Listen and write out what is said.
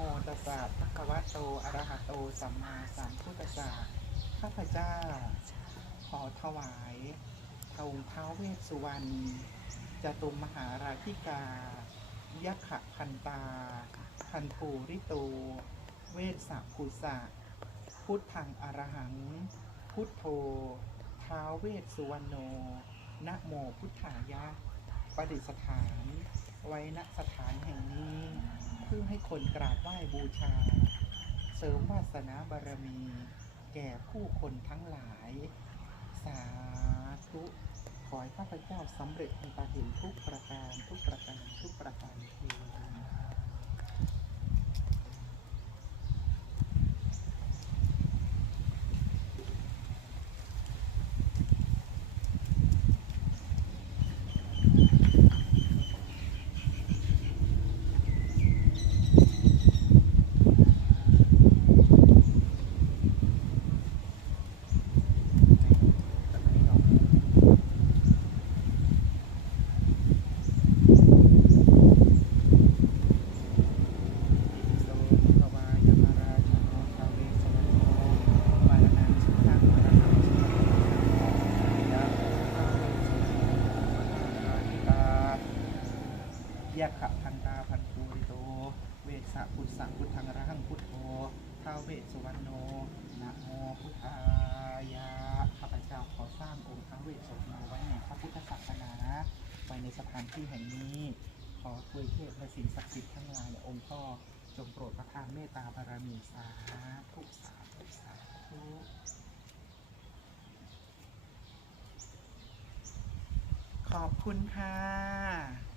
โมตัสสะภะคะวะโตอะระหะโตสัมมาสัมพุทธัสสะข้าพเจ้า ขอถวายทงเท้าเวสสุวรรณจตุมมหาราธิกา ยักขะพันตา พันภูริโต เวสสะภูสะพุทธังอรหัง พุทโธท้าเวสสุวรรณโนนะโมพุทธายะ ประดิษฐาน ไว้ณสถาน พื่อให้คนกราบไหว้บูชา เสริมวาสนาบารมี แก่ผู้คนทั้งหลาย สาธุขอให้ข้าพเจ้าสำเร็จในตาเห็นทุกประการทุกประการทุกประการเทอญ โสภวายมราชโนทาเวสวรรณโนมารณังสุขังมรณังสุขังยะทาเวสวรรณโนมาธิตา ยะขะพันตาพันภูริโต เวสสะพุทธะพุทธังอรหังพุทโธท้าวเวสสุวรรณโนนะโมพุทธายะข้าพเจ้าขอสร้างองค์ท้าวเวสสุวรรณโนไว้ในพระพุทธศาสนาไว้ในสถานที่แห่งนี้ ขอถวยเทพและสิ่งศักดิ์สิทธิ์ทั้งหลายองค์พ่อจงโปรดประทานเมตตาบารมีสาธุสาธุสาธุขอบคุณค่ะ